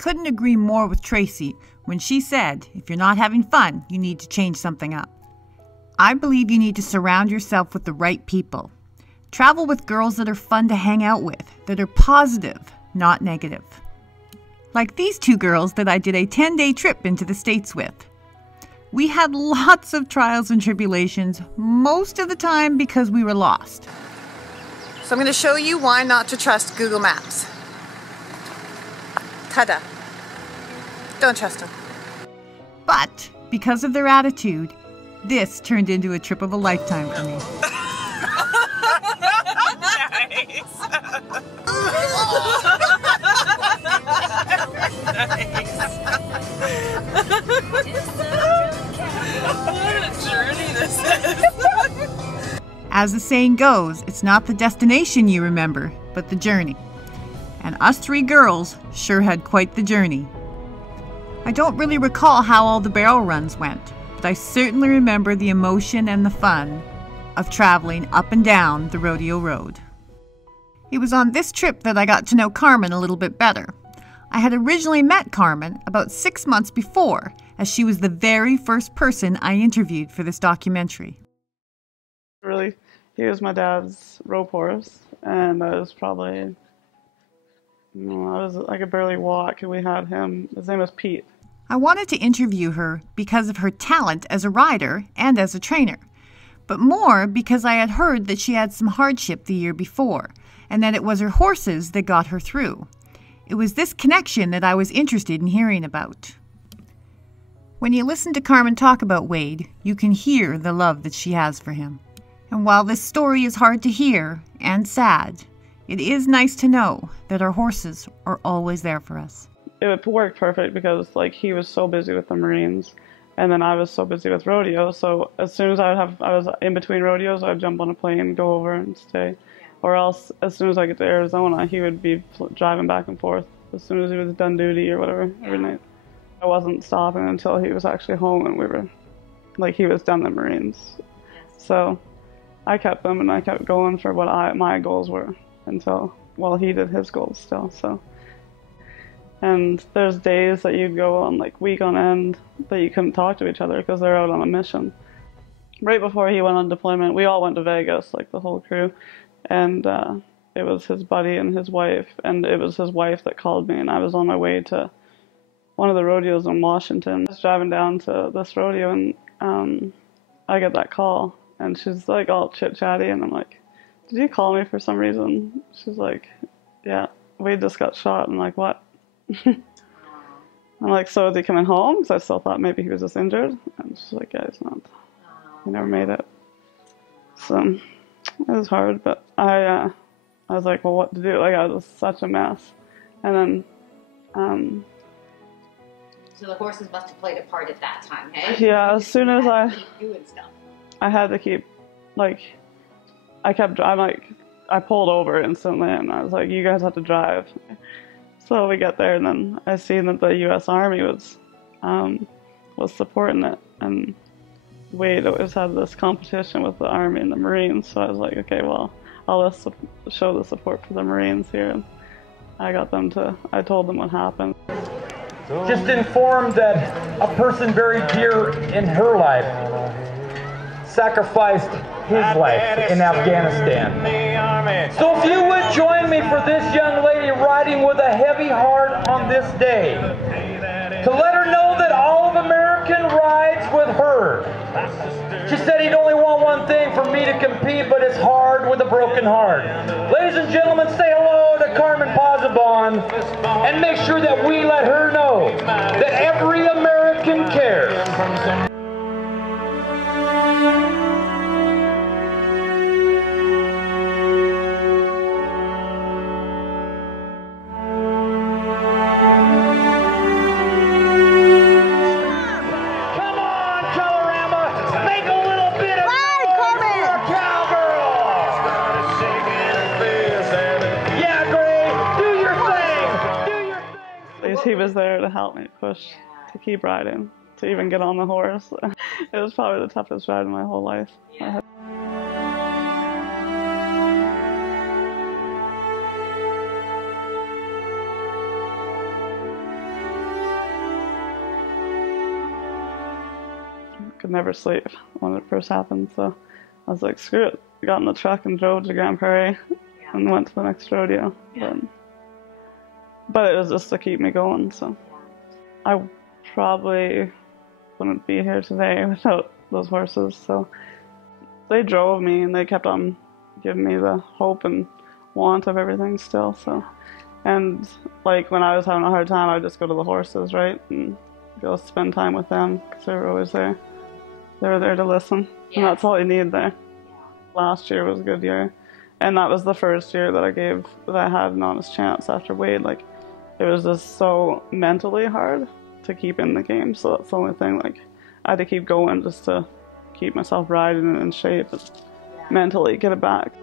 couldn't agree more with Tracy when she said, if you're not having fun, you need to change something up. I believe you need to surround yourself with the right people. Travel with girls that are fun to hang out with, that are positive, not negative. Like these two girls that I did a 10-day trip into the States with. We had lots of trials and tribulations, most of the time because we were lost. So I'm going to show you why not to trust Google Maps. Ta-da. Don't trust them. But because of their attitude, this turned into a trip of a lifetime for me. What a journey this is. As the saying goes, it's not the destination you remember, but the journey. And us three girls sure had quite the journey. I don't really recall how all the barrel runs went, but I certainly remember the emotion and the fun of traveling up and down the rodeo road. It was on this trip that I got to know Carman a little bit better. I had originally met Carman about 6 months before, as she was the very first person I interviewed for this documentary. Really, he was my dad's rope horse, and I was probably, I could barely walk, and we had him. His name was Pete. I wanted to interview her because of her talent as a rider and as a trainer, but more because I had heard that she had some hardship the year before, and that it was her horses that got her through. It was this connection that I was interested in hearing about. When you listen to Carman talk about Wade, you can hear the love that she has for him. And while this story is hard to hear and sad, it is nice to know that our horses are always there for us. It worked perfect because he was so busy with the Marines, and then I was so busy with rodeo. So as soon as I was in between rodeos, I'd jump on a plane, go over and stay. Or else, as soon as I get to Arizona, he would be driving back and forth as soon as he was done duty or whatever every night. I wasn't stopping until he was actually home and we were, he was done the Marines. So I kept them and I kept going for what my goals were until, he did his goals still, so. And there's days that you'd go on week on end that you couldn't talk to each other because they're out on a mission. Right before he went on deployment, we all went to Vegas, the whole crew. And it was his buddy and his wife, and it was his wife that called me, and I was on my way to one of the rodeos in Washington. I was driving down to this rodeo, and I get that call, and she's all chit-chatty, and I'm like, did you call me for some reason? She's like, yeah, we just got shot. I'm like, what? I'm like, so is he coming home? Because I still thought maybe he was just injured. And she's like, yeah, he's not. He never made it. So it was hard, but I was like, well, what to do? I was such a mess. And then, so the horses must have played a part at that time, hey? Yeah, as soon as doing stuff. I had to keep, I pulled over instantly, and I was like, you guys have to drive. So we get there, and then I see that the U.S. Army was supporting it, and Wade always had this competition with the Army and the Marines, so I was like, okay, well, I'll just show the support for the Marines here. And I told them what happened. Just informed that a person very dear in her life sacrificed his life in Afghanistan. So if you would join me for this young lady riding with a heavy heart on this day, to let her know that all of American rides with her. She said he'd only want one thing, for me to compete, but it's hard with a broken heart. Ladies and gentlemen, say hello to Carman Posabon, and make sure that we let her know that every American cares. He was there to help me push to keep riding, to even get on the horse. It was probably the toughest ride in my whole life. Yeah. could never sleep when it first happened, so I was like, screw it. I got in the truck and drove to Grand Prairie and went to the next rodeo. But it was just to keep me going, so I probably wouldn't be here today without those horses. So they drove me and they kept on giving me the hope and want of everything still. So, and like when I was having a hard time, I'd just go to the horses, right, and go spend time with them because they were always there. They were there to listen, and that's all you need there. Last year was a good year, and that was the first year that I had an honest chance after Wade. Like, it was just so mentally hard to keep in the game, so that's the only thing. Like, I had to keep going just to keep myself riding and in shape and mentally get it back.